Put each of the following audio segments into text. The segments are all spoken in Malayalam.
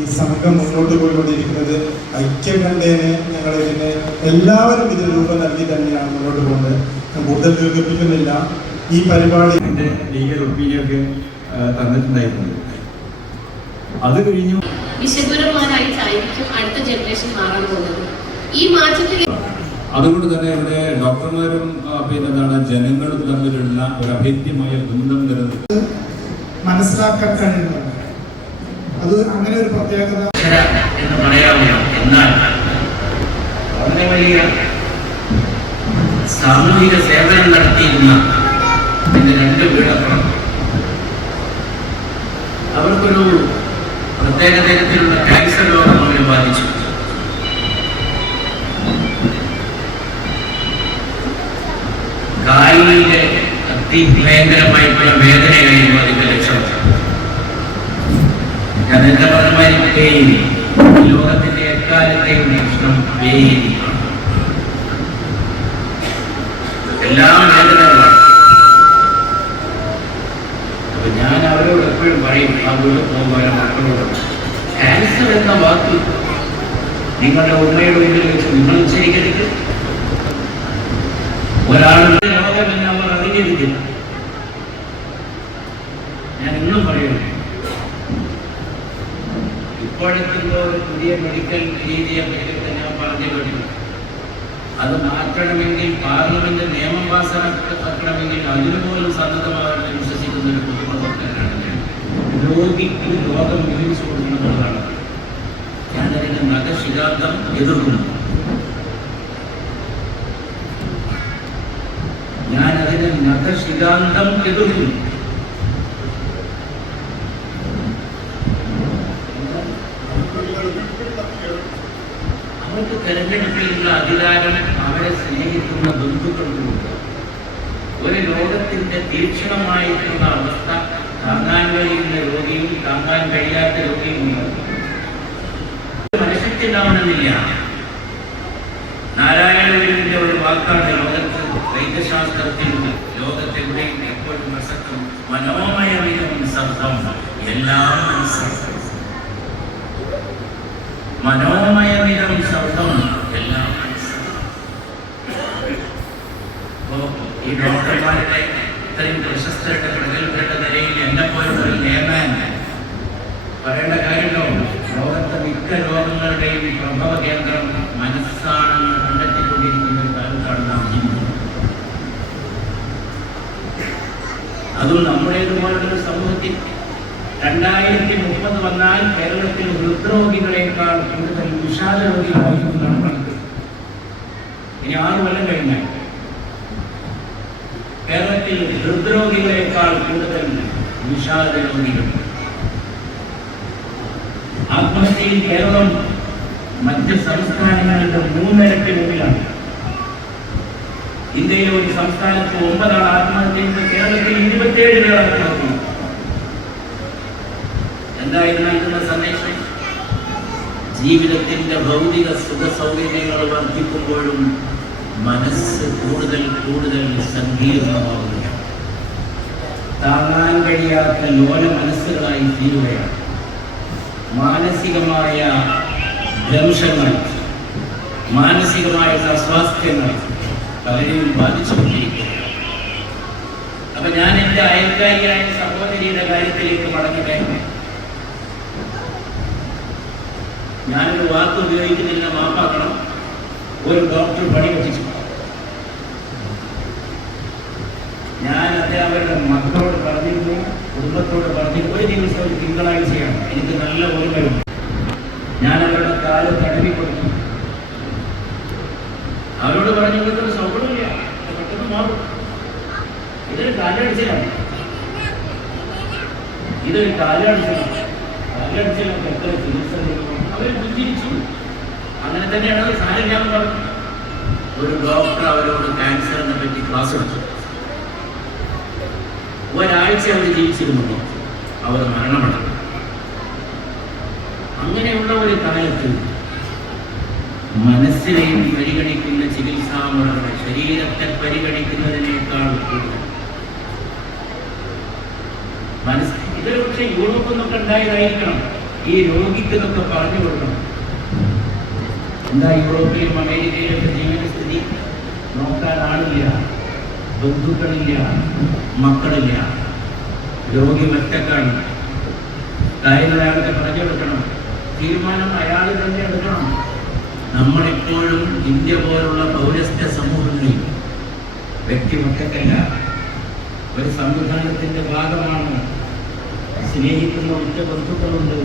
ഈ സംഘം മുന്നോട്ട് പോയിക്കൊണ്ടിരിക്കുന്നത് ഐക്യകണ്ഠേനെ ഞങ്ങൾ ഇതിനെ എല്ലാവരും ഇതിന് രൂപം നൽകി തന്നെയാണ് മുന്നോട്ട് പോകുന്നത്. ഞാൻ കൂടുതൽ ദീർഘിപ്പിക്കുന്നില്ല. ഈ പരിപാടി എന്റെ ലീഗൽ ഒപ്പീനിയൊക്കെ തന്നിട്ടുണ്ടായിരുന്നത് അത് കഴിഞ്ഞു. വിശദൂരന്മാരായിട്ടായിരിക്കും അടുത്ത ജനറേഷൻ മാറാൻ പോകുന്നത്. ഈ മാറ്റത്തിൽ അതുകൊണ്ട് തന്നെ ഇവിടെ ഡോക്ടർമാരും പിന്നെ എന്താണ് ജനങ്ങളും തമ്മിലുള്ള ഒരു അഭേദ്യമായ ബന്ധം നിലനിൽക്കുന്നത് മനസ്സിലാക്കാൻ കഴിയുന്നുണ്ട്. അത് അങ്ങനെ ഒരു പ്രത്യേകത എന്ന് എന്നാൽ വളരെ വലിയ സാമൂഹിക സേവനം നടത്തിയിരുന്ന എന്റെ രണ്ട് വീടപ്പുറം. അവർക്കൊരു പ്രത്യേക തരത്തിലുള്ള ക്യാൻസർ രോഗം അവരെ ബാധിച്ചു. കാലിലെ അതിഭയങ്കരമായിട്ടുള്ള വേദനയായിരുന്നു അതിന്റെ പേരി ലോകത്തിന്റെ എക്കാലത്തെയും പ്രശ്നം പേരി എല്ലാ അപ്പൊ ഞാൻ അവരോട് എപ്പോഴും പറയും ആ വീട് മക്കളോട് ക്യാൻസർ എന്ന വാക്ക് നിങ്ങളുടെ ഉമ്മയുടെ ഉള്ളിൽ വെച്ച് നിങ്ങൾ ഉച്ചരിക്കരുത്. ഒരാളുടെ രോഗമെന്ന് അവർ അറിഞ്ഞിരിക്കില്ല. ഞാൻ ഇന്നും പറയുന്നു ഇപ്പോഴത്തെ ഒരു പുതിയ മെഡിക്കൽ രീതിയെ പറ്റി ഞാൻ പറഞ്ഞു കഴിഞ്ഞു അത് മാറ്റണമെങ്കിൽ പാർലമെന്റ് നിയമം പാസ്സാക്കണമെങ്കിൽ അതിനുപോലും സന്നദ്ധമാകാൻ വിശ്വസിക്കുന്ന ഒരു പൊതുപ്രവർത്തകനാണ് ഞാൻ. രോഗിക്ക് രോഗം വിവരിച്ചു കൊടുക്കുന്നതാണ്. ഞാനതിന്റെ നഖശിലാബ്ദം എതിർക്കുന്നു. ഞാൻ അതിന്റെ നഖശിലാന്തം എതിർക്കുന്നു. തെരഞ്ഞെടുപ്പിലുള്ള അധികാരം അവരെ സ്നേഹിക്കുന്ന ബന്ധുക്കൾക്കുമുണ്ട്. ഒരു രോഗത്തിന്റെ തീക്ഷണമായിട്ടുള്ള അവസ്ഥ താങ്ങാൻ കഴിയുന്ന രോഗിയും താങ്ങാൻ കഴിയാത്ത രോഗിയുമുണ്ട് മനഃശക്തി ഉണ്ടാവണമെന്നില്ല നാരായണഗുരുവിന്റെ ഒരു വാക്കാണ് ലോകത്ത് വൈദ്യശാസ്ത്രത്തിലുണ്ട്. ലോകത്തെവിടെയും എപ്പോഴും പ്രസക്തം? മനോമയമിതം ശബ്ദം എല്ലാം മനസ്സിലാക്കും മനോമയമിതം ശബ്ദം എല്ലാം. ഈ ഡോക്ടർമാരുടെ ഇത്രയും പ്രശസ്തരുടെ പ്രഗത്ഭരുടെ നിലയിൽ എന്നെ പോലുള്ള ഒരു ലേമാൻ പറയേണ്ട കാര്യമല്ലോ ലോകത്തെ മിക്ക രോഗങ്ങളുടെയും പ്രഭവ കേന്ദ്രം മനസ്സാണെന്ന് കണ്ടെത്തിക്കൊണ്ടിരിക്കുന്ന ഒരു കാലത്താണ് നാം അതും നമ്മുടേതുപോലുള്ള സമൂഹത്തിൽ രണ്ടായിരത്തി മുപ്പത് വന്നാൽ കേരളത്തിൽ ഹൃദ്രോഗികളെക്കാൾ കൂടുതൽ വിഷാദ രോഗികളായിരിക്കുന്നതാണ് കണക്ക് ഇനി ആറ് കൊല്ലം കഴിഞ്ഞാൽ കേരളത്തിൽ ഹൃദ്രോഗികളെക്കാൾ കൂടുതൽ വിഷാദ രോഗികൾ ആത്മഹത്യയിൽ കേരളം മറ്റ് സംസ്ഥാനങ്ങളുടെ മൂന്നിരട്ടി മുമ്പിലാണ്. ഇന്ത്യയിലെ ഒരു സംസ്ഥാനത്ത് ഒമ്പതാണ് ആത്മഹത്യ കേരളത്തിൽ ഇരുപത്തിയേഴ് പേർ ആത്മഹത്യ. എന്തായിരുന്നു ജീവിതത്തിന്റെ ഭൗതിക സുഖ സൗകര്യങ്ങൾ വർദ്ധിക്കുമ്പോഴും മനസ്സ് കൂടുതൽ കൂടുതൽ സങ്കീർണമാവുകയാണ്. താങ്ങാൻ കഴിയാത്ത ലോല മനസ്സുകളായി തീരുകയാണ്. മാനസികമായ ഭ്രംശങ്ങൾ മാനസികമായ അസ്വാസ്ഥ്യങ്ങൾ പലരെയും ബാധിച്ചുകൊണ്ടിരിക്കുകയാണ്. അപ്പൊ ഞാൻ എന്റെ അയൽക്കാരിയായ സഹോദരിയുടെ കാര്യത്തിലേക്ക് മടങ്ങി കഴിഞ്ഞു ഞാനൊരു വാക്ക് ഉപയോഗിക്കുന്നില്ല മാപ്പാക്കണം. ഒരു ഡോക്ടർ പണി പഠിച്ചു. ഞാൻ അധ്യാപകരുടെ മക്കളോട് പറഞ്ഞിരുന്നു കുടുംബത്തോട് പറഞ്ഞു ഒരു ദിവസം ഒരു തിങ്കളാഴ്ചയാണ്. എനിക്ക് നല്ല ഓർമ്മയുണ്ട്. ഞാൻ അവരുടെ കാൽ തടവി കൊടുത്തു. അവരോട് പറഞ്ഞു കൊടുത്തൊരു സൗകര്യമില്ല പെട്ടെന്ന് മാറും. ഇതൊരു കാലാഴ്ചയാണ് ഇതൊരു കാലാഴ്ചയാണ് കാലാഴ്ചയാണ് എത്ര ചികിത്സ അവർ പുഞ്ചിരിച്ചു അങ്ങനെ തന്നെയാണ് അത് സാരില്ലാന്ന് പറഞ്ഞു. ഒരു ഡോക്ടർ അവരോട് ക്യാൻസറിനെ പറ്റി ക്ലാസ് എടുത്തു. ഒരാഴ്ച അവർ ജീവിച്ചിരുന്നു അവർ മരണമടഞ്ഞു അങ്ങനെയുള്ള ഒരു കാലത്ത് മനസ്സിനെയും പരിഗണിക്കുന്ന ചികിത്സാ മുറകൾ ശരീരത്തെ പരിഗണിക്കുന്നതിനേക്കാൾ കൂടുതൽ. മനസ്സ് ഇതൊരു പക്ഷേ യൂറോപ്പിൽ നിന്നൊക്കെ ഉണ്ടായതായിരിക്കണം. ഈ രോഗിക്ക് നമ്മൾ പറഞ്ഞു കൊടുക്കണം. എന്താ യൂറോപ്പിലും ജീവിത സ്ഥിതി? നോക്കാൻ ആളില്ല ബന്ധുക്കളില്ല മക്കളില്ല. രോഗി ഒറ്റക്കാണ്. കാര്യങ്ങൾ അയാളെ പറഞ്ഞു കൊടുക്കണം. തീരുമാനം അയാൾ തന്നെ എടുക്കണം. നമ്മളിപ്പോഴും ഇന്ത്യ പോലുള്ള പൗരസ്ത്യ സമൂഹങ്ങളിൽ വ്യക്തി ഒറ്റക്കല്ല ഒരു സംവിധാനത്തിന്റെ ഭാഗമാണ് സ്നേഹിക്കുന്ന ഉറ്റ ബന്ധുക്കളുണ്ട്.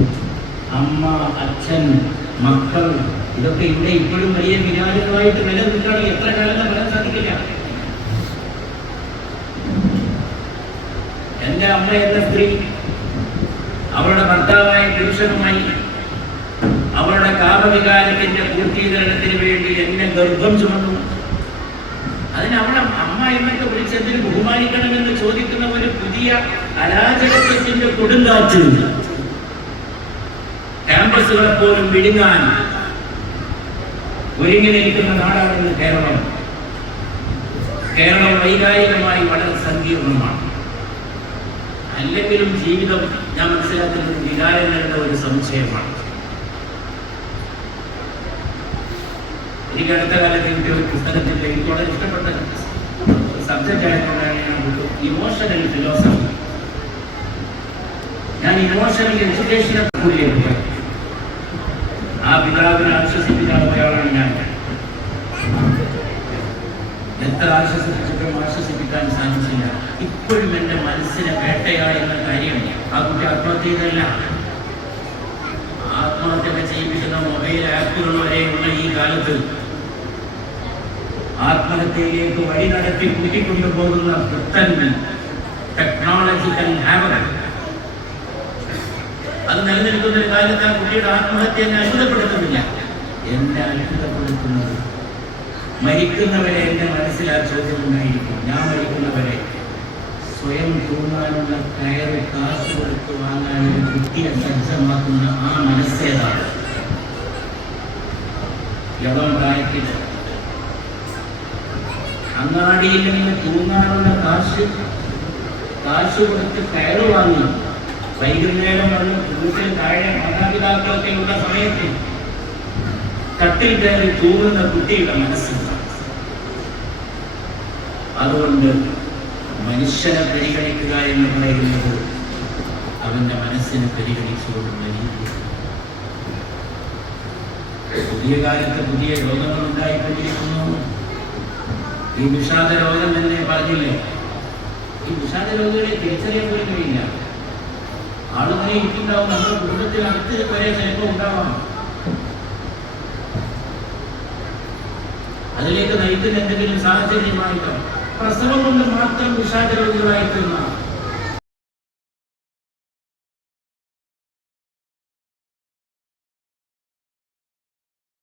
അമ്മ അച്ഛൻ മക്കൾ ഇതൊക്കെ ഇവിടെ ഇപ്പോഴും വലിയ വിരാജമായിട്ട് നിലനിൽക്കുകയാണ്. എത്ര കാലം പറയാൻ സാധിക്കില്ല. എന്റെ അമ്മ എന്ന സ്ത്രീ അവളുടെ ഭർത്താവായ പുരുഷനുമായി അവളുടെ കാമവികാരത്തിന്റെ പൂർത്തീകരണത്തിന് വേണ്ടി എന്നെ ഗർഭം ചുമന്നു. അതിന് അവളെ അമ്മ എന്നൊക്കെ വിളിച്ചതിന് ബഹുമാനിക്കണമെന്ന് ചോദിക്കുന്ന ഒരു പുതിയ അരാജകത്വത്തിന്റെ കൊടുങ്കാറ്റ്. ക്യാമ്പസുകളെ പോലും വിഴുങ്ങാൻ ഒരുങ്ങി നിൽക്കുന്ന നാടാണ് കേരളം. കേരളം വൈകാരികമായി വളരെ സങ്കീർണമാണ്. അല്ലെങ്കിലും ജീവിതം ഞാൻ മനസ്സിലാക്കുന്നത് വികാരങ്ങളുടെ ഒരു സംശയമാണ് എനിക്ക് അടുത്ത കാലത്ത് എനിക്ക് ഒരു പുസ്തകത്തിൽ എനിക്ക് വളരെ ഇഷ്ടപ്പെട്ട സബ്ജക്റ്റ് ആയതുകൊണ്ടാണ് ഇമോഷണൽ ഫിലോസഫി ഞാൻ ഇമോഷണൽ എഡ്യൂക്കേഷനെ കൂടിയാണ് ആ പിതാവിനെ ആശ്വസിപ്പിക്കാൻ ഒരാളാണ് ഞാൻ. എത്ര ആശ്വസിപ്പിച്ചിട്ടും ആശ്വസിപ്പിക്കാൻ സാധിച്ചില്ല. ഇപ്പോഴും എന്റെ മനസ്സിനെ വേട്ടയാടുന്ന കാര്യം ആ കുട്ടി ആത്മഹത്യ ചെയ്തല്ല ആത്മഹത്യ ചെയ്യിപ്പിക്കുന്ന മൊബൈൽ ആപ്പുകൾ വരെയുള്ള ഈ കാലത്ത് ആത്മഹത്യയിലേക്ക് വഴി നടത്തി കൂട്ടിക്കൊണ്ടുപോകുന്ന പുത്തൻ ടെക്നോളജിക്കൽ ഹാവർ അത് നിലനിൽക്കുന്ന ഒരു കാലത്ത് ആ കുട്ടിയുടെ ആത്മഹത്യ എന്നെ അത്ഭുതപ്പെടുത്തുന്നില്ല. എന്നെ അത്ഭുതപ്പെടുത്തുന്നത് മരിക്കുന്നവരെ എന്റെ മനസ്സിൽ ആ ചോദ്യം ഉണ്ടായിരിക്കും. ഞാൻ മരിക്കുന്നവരെ സ്വയം തൂങ്ങാനുള്ള കയറ് കാശ് കൊടുത്ത് വാങ്ങാൻ ഒരു കുട്ടിയെ സജ്ജമാക്കുന്ന ആ മനസ്സേതാണ് യവം പ്രായത്തിൽ അങ്ങാടിയിൽ നിന്ന് തൂങ്ങാനുള്ള കാശ് കാശ് കൊടുത്ത് കയറ് വാങ്ങി വൈകുന്നേരം വന്ന് വീട്ടിൽ താഴെ മാതാപിതാക്കളൊക്കെ കട്ടിൽ കയറി തൂങ്ങുന്ന കുട്ടിയുടെ മനസ്സുണ്ട്. അതുകൊണ്ട് മനുഷ്യനെ പരിഗണിക്കുക എന്ന് പറയുന്നത് അവന്റെ മനസ്സിനെ പരിഗണിച്ചുകൊണ്ടുള്ള രീതിയാണ്. പുതിയ കാലത്ത് പുതിയ രോഗങ്ങൾ ഉണ്ടായിക്കൊണ്ടിരിക്കുന്നു. ഈ വിഷാദ രോഗം തന്നെ പറഞ്ഞില്ലേ? ഈ വിഷാദ രോഗികളെ തിരിച്ചറിയാൻ പോലും കഴിയില്ല. ആളുകളെ ഇരിക്കുന്നുണ്ടാവും. നമ്മുടെ കുടുംബത്തിനകത്ത് വരെ ചിലപ്പോൾ ഉണ്ടാവാം. അതിലേക്ക് നയിക്കുന്ന എന്തെങ്കിലും സാഹചര്യമായിട്ടോ? പ്രസവം കൊണ്ട് മാത്രം വിഷാദ രോഗികളായി തീർന്ന?